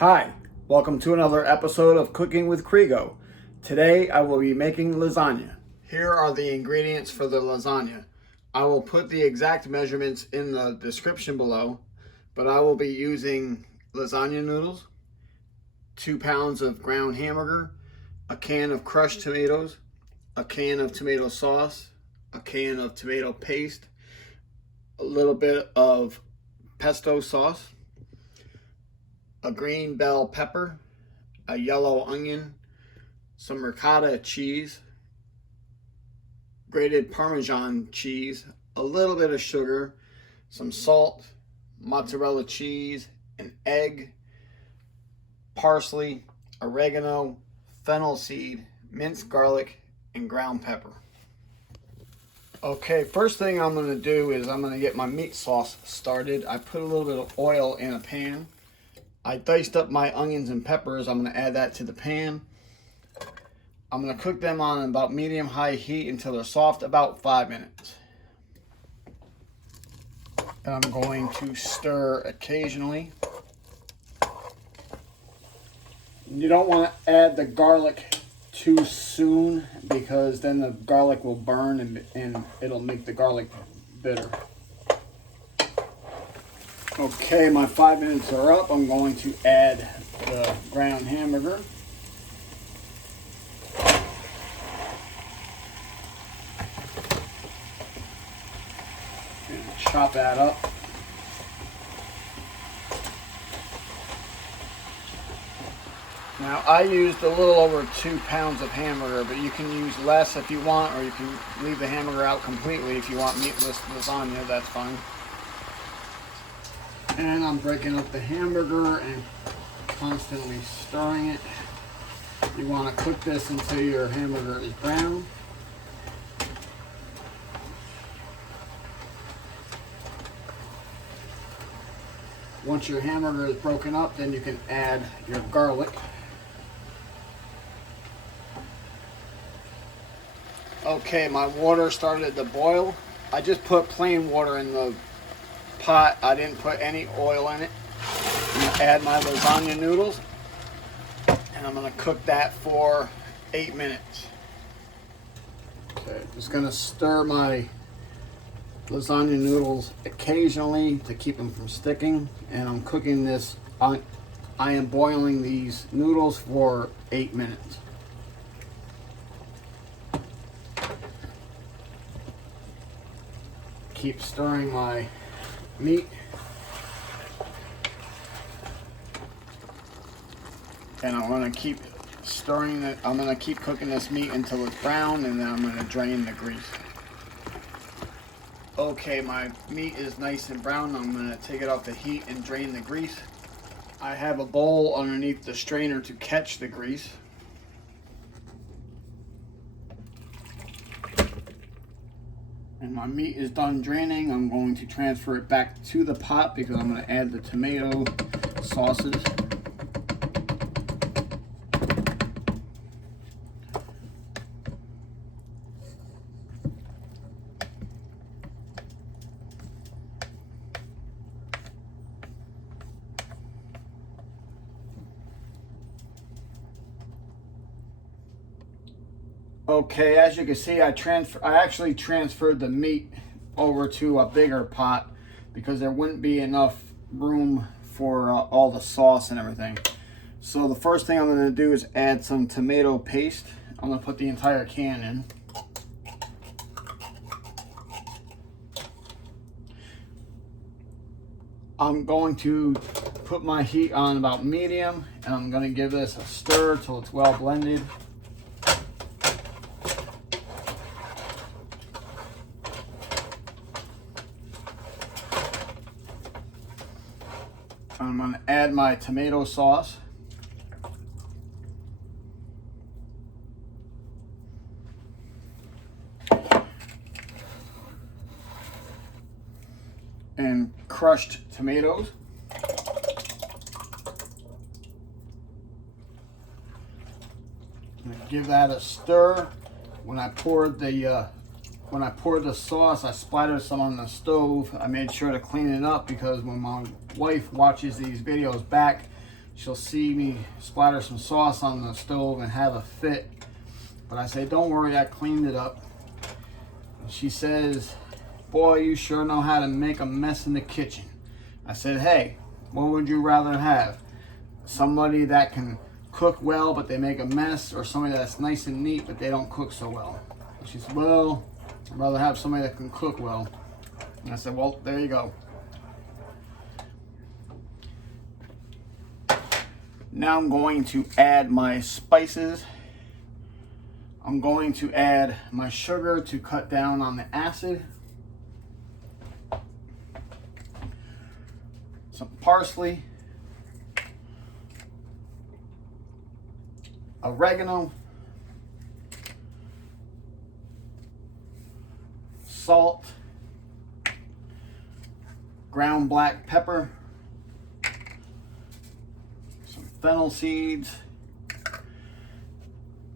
Hi, welcome to another episode of Cooking with Krigo. Today I will be making lasagna. Here are the ingredients for the lasagna. I will put the exact measurements in the description below, but I will be using lasagna noodles, 2 pounds of ground hamburger, a can of crushed tomatoes, a can of tomato sauce, a can of tomato paste, a little bit of pesto sauce, a green bell pepper, a yellow onion, some ricotta cheese, grated Parmesan cheese, a little bit of sugar, some salt, mozzarella cheese, an egg, parsley, oregano, fennel seed, minced garlic, and ground pepper. Okay, first thing I'm going to do is I'm going to get my meat sauce started. I put a little bit of oil in a pan. I diced up my onions and peppers. I'm going to add that to the pan. I'm going to cook them on about medium-high heat until they're soft, about 5 minutes. And I'm going to stir occasionally. You don't want to add the garlic too soon because then the garlic will burn and it'll make the garlic bitter. Okay, my 5 minutes are up. I'm going to add the ground hamburger. And chop that up. Now, I used a little over 2 pounds of hamburger, but you can use less if you want, or you can leave the hamburger out completely if you want meatless lasagna, that's fine. And I'm breaking up the hamburger and constantly stirring it. You want to cook this until your hamburger is brown. Once your hamburger is broken up, then you can add your garlic. Okay, my water started to boil. I just put plain water in the pot. I didn't put any oil in it. I'm going to add my lasagna noodles, and I'm going to cook that for 8 minutes. Okay, just going to stir my lasagna noodles occasionally to keep them from sticking, and I'm cooking this. I am boiling these noodles for 8 minutes. Keep stirring my meat. And I'm going to keep stirring it. I'm going to keep cooking this meat until it's brown, and then I'm going to drain the grease. Okay, my meat is nice and brown. I'm going to take it off the heat and drain the grease. I have a bowl underneath the strainer to catch the grease. And my meat is done draining. I'm going to transfer it back to the pot because I'm going to add the tomato sauces. Okay, as you can see, I actually transferred the meat over to a bigger pot because there wouldn't be enough room for all the sauce and everything. So the first thing I'm going to do is add some tomato paste. I'm going to put the entire can in. I'm going to put my heat on about medium, and I'm going to give this a stir till it's well blended. I'm going to add my tomato sauce. And crushed tomatoes. Give that a stir. When I poured the sauce, I splattered some on the stove. I made sure to clean it up because when my wife watches these videos back, she'll see me splatter some sauce on the stove and have a fit. But I say, don't worry, I cleaned it up. And she says, boy, you sure know how to make a mess in the kitchen. I said, hey, what would you rather have? Somebody that can cook well, but they make a mess, or somebody that's nice and neat, but they don't cook so well? And she said, well, I'd rather have somebody that can cook well. And I said, well, there you go. Now I'm going to add my spices. I'm going to add my sugar to cut down on the acid. Some parsley. Oregano. Salt. Ground black pepper. Some fennel seeds.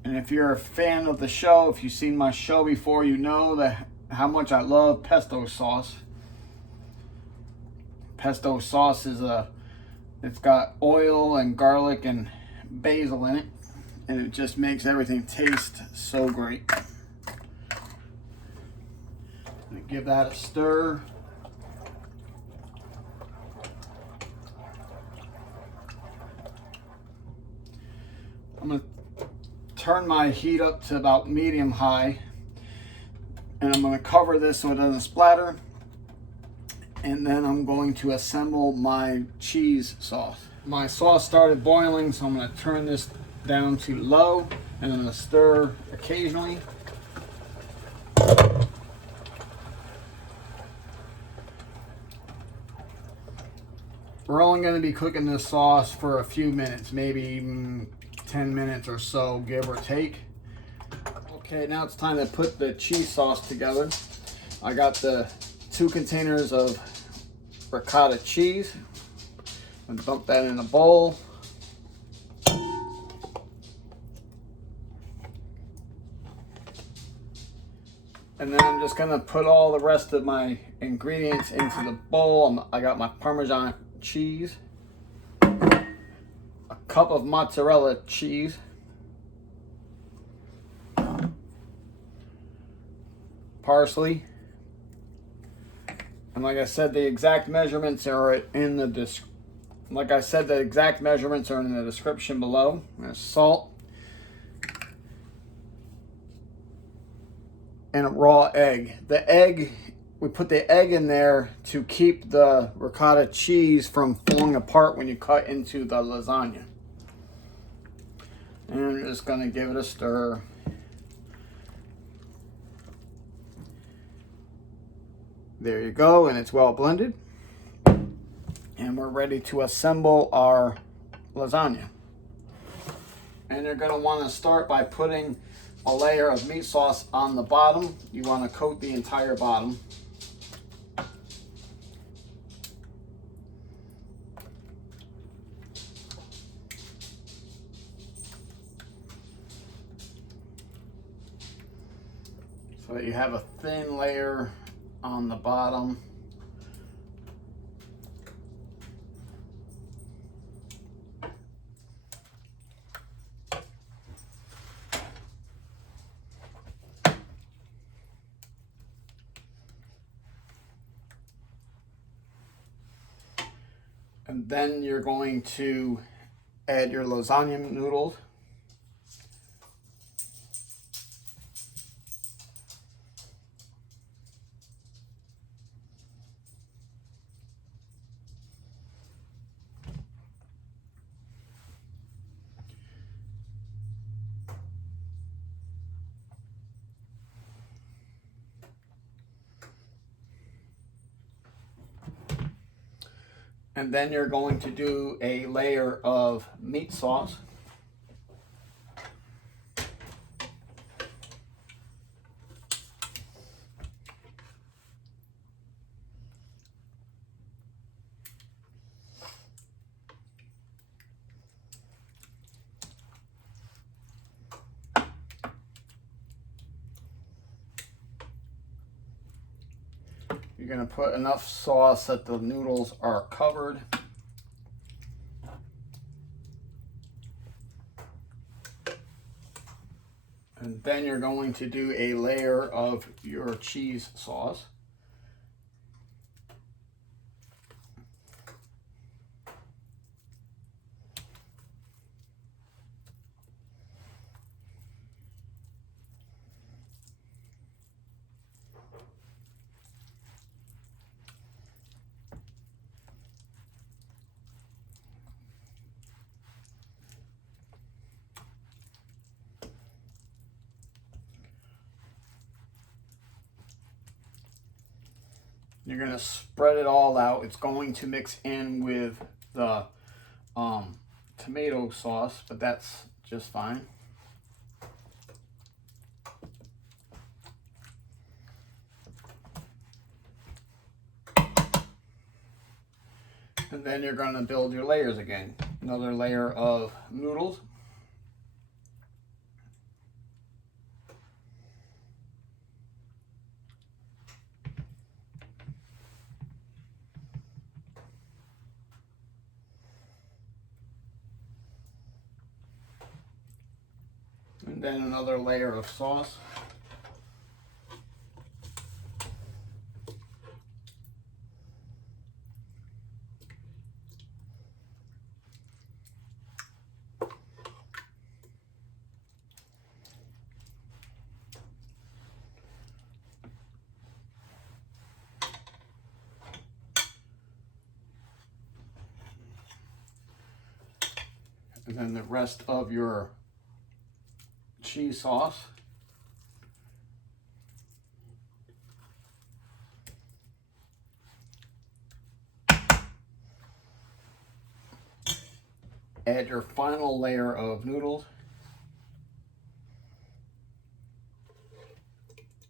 And if you're a fan of the show, if you've seen my show before, you know that how much I love pesto sauce. Pesto sauce is it's got oil and garlic and basil in it, and it just makes everything taste so great. I'm gonna give that a stir. I'm gonna turn my heat up to about medium high, and I'm going to cover this so it doesn't splatter, and then I'm going to assemble my cheese sauce. My sauce started boiling, so I'm going to turn this down to low, and I'm going to stir occasionally. We're only going to be cooking this sauce for a few minutes, maybe 10 minutes or so, give or take. Okay, now it's time to put the cheese sauce together. I got the 2 containers of ricotta cheese. I'm gonna dump that in a bowl. And then I'm just gonna put all the rest of my ingredients into the bowl. I got my Parmesan cheese, a cup of mozzarella cheese, parsley, and like I said, the exact measurements are in the description below. There's salt and a raw egg. We put the egg in there to keep the ricotta cheese from falling apart when you cut into the lasagna. And I'm just gonna give it a stir. There you go, and it's well blended. And we're ready to assemble our lasagna. And you're gonna wanna start by putting a layer of meat sauce on the bottom. You wanna coat the entire bottom. So that you have a thin layer on the bottom. And then you're going to add your lasagna noodles. And then you're going to do a layer of meat sauce. You're going to put enough sauce that the noodles are covered. And then you're going to do a layer of your cheese sauce. You're going to spread it all out. It's going to mix in with the tomato sauce, but that's just fine. And then you're going to build your layers again. Another layer of noodles. And then another layer of sauce. And then the rest of your cheese sauce. Add your final layer of noodles.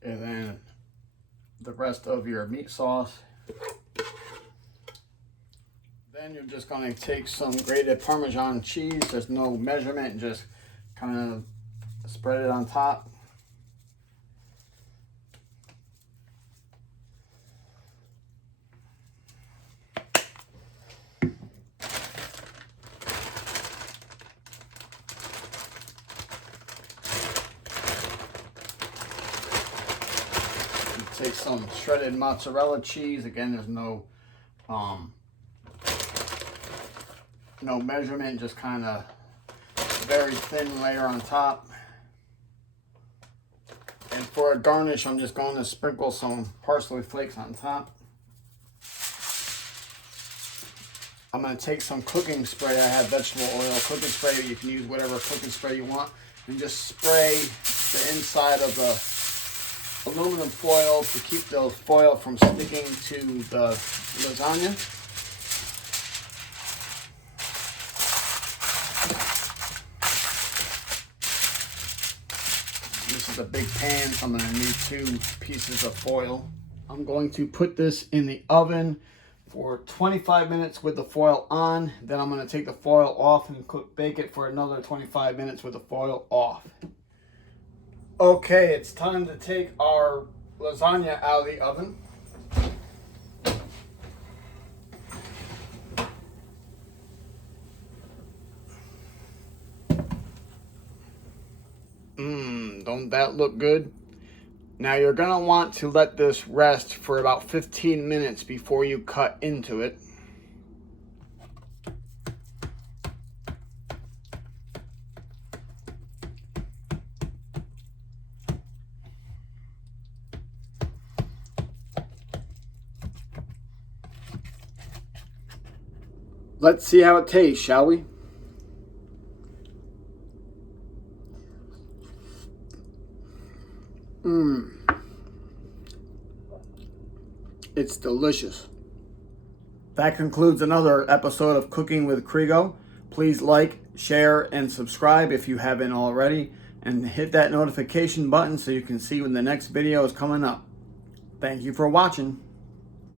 And then the rest of your meat sauce. Then you're just going to take some grated Parmesan cheese. There's no measurement, just kind of spread it on top. Take some shredded mozzarella cheese. Again, there's no measurement, just kind of very thin layer on top. And for a garnish, I'm just going to sprinkle some parsley flakes on top. I'm going to take some cooking spray. I have vegetable oil cooking spray. You can use whatever cooking spray you want, and just spray the inside of the aluminum foil to keep the foil from sticking to the lasagna. This is a big pan, so I'm going to need 2 pieces of foil. I'm going to put this in the oven for 25 minutes with the foil on. Then I'm going to take the foil off and bake it for another 25 minutes with the foil off. Okay, it's time to take our lasagna out of the oven. Don't that look good? Now you're going to want to let this rest for about 15 minutes before you cut into it. Let's see how it tastes, shall we? It's delicious. That concludes another episode of Cooking with Krigo. Please like, share, and subscribe if you haven't already. And hit that notification button so you can see when the next video is coming up. Thank you for watching.